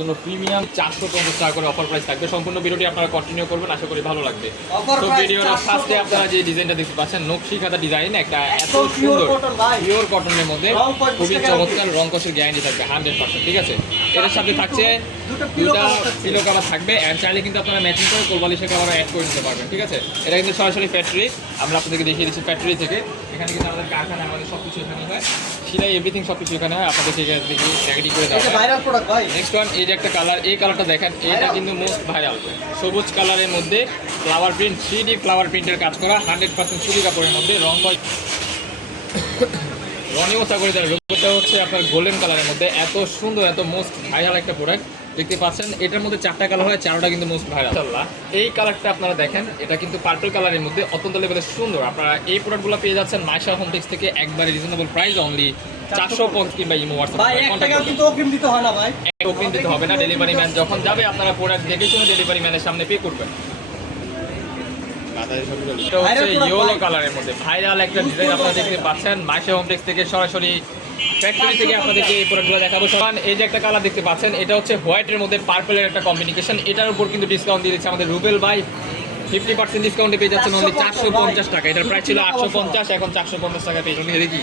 জন্য প্রিমিয়াম 450 টাকা করে অফার প্রাইস থাকবে। সম্পূর্ণ ভিডিওটি আপনারা কন্টিনিউ করবেন, আশা করি ভালো লাগবে। তো ভিডিওর ফার্স্টে আপনারা যে ডিজাইনটা দেখতে পাচ্ছেন নকশি কাঁথা ডিজাইন, একটা এত সুন্দর পিওর কটনের মধ্যে খুবই চমৎকার রং কষের গ্যারান্টি থাকবে 100%। ঠিক আছে, এটার সাথে থাকছে দুটা পিলো কভার থাকবে, এন্ড চাইলে কিন্তু আপনারা ম্যাচিং করে কোলবালিশের কভারও অ্যাড করে দিতে পারবেন। ঠিক আছে, এটা কিন্তু সরাসরি ফ্যাক্টরি, আমরা আপনাদেরকে দেখিয়ে দিচ্ছি ফ্যাক্টরি থেকে। এখানে কিন্তু আমাদের কারখানা, আমাদের সব কিছু এখানে হয়, সেলাই এভরিথিং সব কিছু এখানে হয়, আপনাদের থেকে প্যাকেটিং করে দেওয়া হয়। নেক্সট ওয়ান, এই যে একটা কালার, এই কালারটা দেখেন, এটা কিন্তু মোস্ট ভাইরাল সবুজ কালারের মধ্যে ফ্লাওয়ার প্রিন্ট, 3D ফ্লাওয়ার প্রিন্টের কাজ করা, 100% সুতি কাপড়ের মধ্যে রং রনিওসা করে দেওয়ার রূপটা হচ্ছে আপনার গোল্ডেন কালারের মধ্যে। এত সুন্দর, এত মোস্ট ভাইরাল একটা প্রোডাক্ট দেখতে পাচ্ছেন। এটার মধ্যে 4টা কালার হয়, 4টা কিন্তু মোস্ট ভাইরাল। এই কালারটা আপনারা দেখেন, এটা কিন্তু পার্পল কালারের মধ্যে অত্যন্ত লেভেলের সুন্দর। আপনারা এই প্রোডাক্টগুলো পেয়ে যাচ্ছেন মাইশা হোমটেক্স থেকে একবারে রিজনেবল প্রাইস, অনলি 450 কিংবা ইমো হোয়াটসঅ্যাপ কিন্তু অগ্রিম দিতে হয় না ভাই, অগ্রিম দিতে হবে না। ডেলিভারি ম্যান যখন যাবে আপনারা প্রোডাক্ট দেখে শুনে ডেলিভারি ম্যানের সামনে পে করবেন। এটা হচ্ছে ইয়েলো কালারের মধ্যে ভাইরাল একটা ডিজাইন আপনারা দেখতে পাচ্ছেন মাইশা হোমটেক্স থেকে সরাসরি ফ্যাক্টরি থেকে আপনাদেরকে এই প্রোডাক্টগুলো দেখাবো। সমান এই যে একটা কালার দেখতে পাচ্ছেন, এটা হচ্ছে হোয়াইটের মধ্যে পার্পলের একটা কম্বিনেশন। এটার উপর কিন্তু ডিসকাউন্ট দিয়ে দিচ্ছে আমাদের রুবেল ভাই, 50% ডিসকাউন্টে পেয়ে যাচ্ছেন অনলি 450 টাকা। এটার প্রাইস ছিল 850, এখন 450 টাকা পেয়ে যাচ্ছেন। দেখি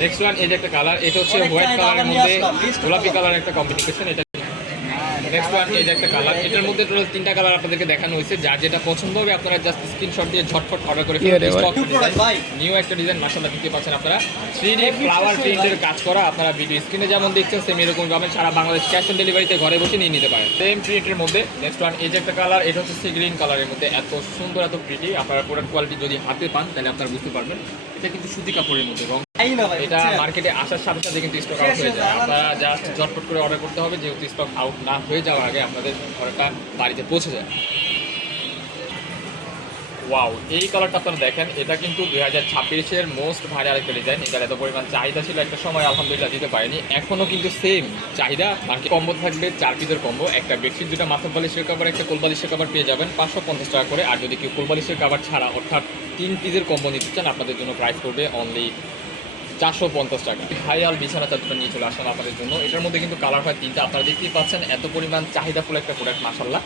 নেক্সট ওয়ান, এই যে একটা কালার, এটা হচ্ছে হোয়াইট কালারের মধ্যে গোলাপি কালারের একটা কম্বিনেশন। এটা নেক্সট ওয়ান, এই যে একটা কালার, এটার মধ্যে টোটাল 3টা কালার আপনাদেরকে দেখানো হয়েছে। যার যেটা পছন্দ হবে আপনারা জাস্ট স্ক্রিনশট দিয়ে ঝটফট অর্ডার করে নিউ একটা ডিজাইন মাশাআল্লাহ দেখতে পাচ্ছেন আপনারা, 3D ফ্লাওয়ার প্রিন্টের কাজ করা। আপনারা ভিডিও স্ক্রিনে যেমন দেখছেন সেম এরকম পাবেন, সারা বাংলাদেশ ক্যাশ অন ডেলিভারিতে ঘরে বসে নিয়ে নিতে পারেন সেম প্রিন্টের মধ্যে। নেক্সট ওয়ান, এই যে একটা কালার, এটা হচ্ছে সি গ্রিন কালারের মধ্যে, এত সুন্দর, এত প্রিটি। আপনারা প্রোডাক্ট কোয়ালিটি যদি হাতে পান তাহলে আপনারা বুঝতে পারবেন এটা কিন্তু সুতি কাপড়ের মধ্যে রং। এটা মার্কেটে আসার সাথে সাথে কিন্তু স্টক আউট হয়ে যায়, আপনারা জাস্ট ঝটপট করে অর্ডার করতে হবে, যেহেতু স্টক আউট না হয়ে যাওয়ার আগে আপনাদের ঘরটা বাড়িতে পৌঁছে যায়। ওয়াও, এই কালারটা আপনারা দেখেন, এটা কিন্তু 2026-এর মোস্ট ভাইরাল একটা ডিজাইন। এটার এত পরিমাণ চাহিদা ছিল একটা সময়, আলহামদুলিল্লাহ দিতে পারেনি, এখনও কিন্তু সেম চাহিদা। মার্কেট কম্বো থাকবে 4 পিসের কম্বো, একটা বেডশিট, 2টা মাথার বালিশের কভার, একটা কোলবালিশের কভার পেয়ে যাবেন 550 টাকা করে। আর যদি কেউ কোলবালিশের কভার ছাড়া অর্থাৎ 3 পিসের কম্বো নিতে চান, আপনাদের জন্য প্রাইস পড়বে অনলি 450 টাকা। ভাইরাল বিছানা চাদরটা নিয়ে চলে আসলাম আপনাদের জন্য। এটার মধ্যে কিন্তু কালার হয় 3টা, আপনারা দেখতেই পাচ্ছেন। এত পরিমাণ চাহিদাফুল একটা প্রোডাক্ট মাশাআল্লাহ,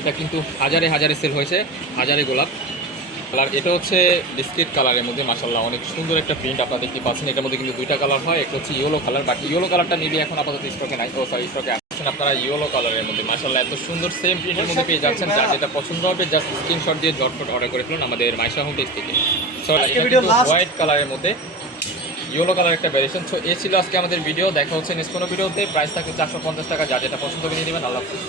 এটা কিন্তু হাজারে হাজারে সেল হয়েছে, হাজারে গোলাপ কালার। এটা হচ্ছে বিস্কিট কালারের মধ্যে মাশাআল্লাহ অনেক সুন্দর একটা প্রিন্ট আপনারা দেখতে পাচ্ছেন। এটার মধ্যে কিন্তু 2টা কালার হয়, একটা হচ্ছে ইয়েলো কালার, বাট ইয়েলো কালারটা মেবি এখন আপাতত স্টকে নাই। স্টকে আসছেন আপনারা ইয়েলো কালারের মধ্যে মাশাআল্লাহ এত সুন্দর সেম প্রিন্টের মধ্যে পেয়ে যাচ্ছেন। যার যেটা পছন্দ হবে জাস্ট স্ক্রিনশট দিয়ে ঝটপট অর্ডার করে ফেলুন আমাদের মাইশা হোমটেক্স থেকে। হোয়াইট কালারের মধ্যে ইয়েলো কালার একটা ভ্যারিয়েশন। সো এই ছিল আজকে আমাদের ভিডিও, দেখা হচ্ছে নেক্সট কোনো ভিডিওতে। প্রাইস থাকে 450 টাকা, যা যেটা পছন্দ করে নিয়ে নেবেন। আল্লাহ হাফেজ।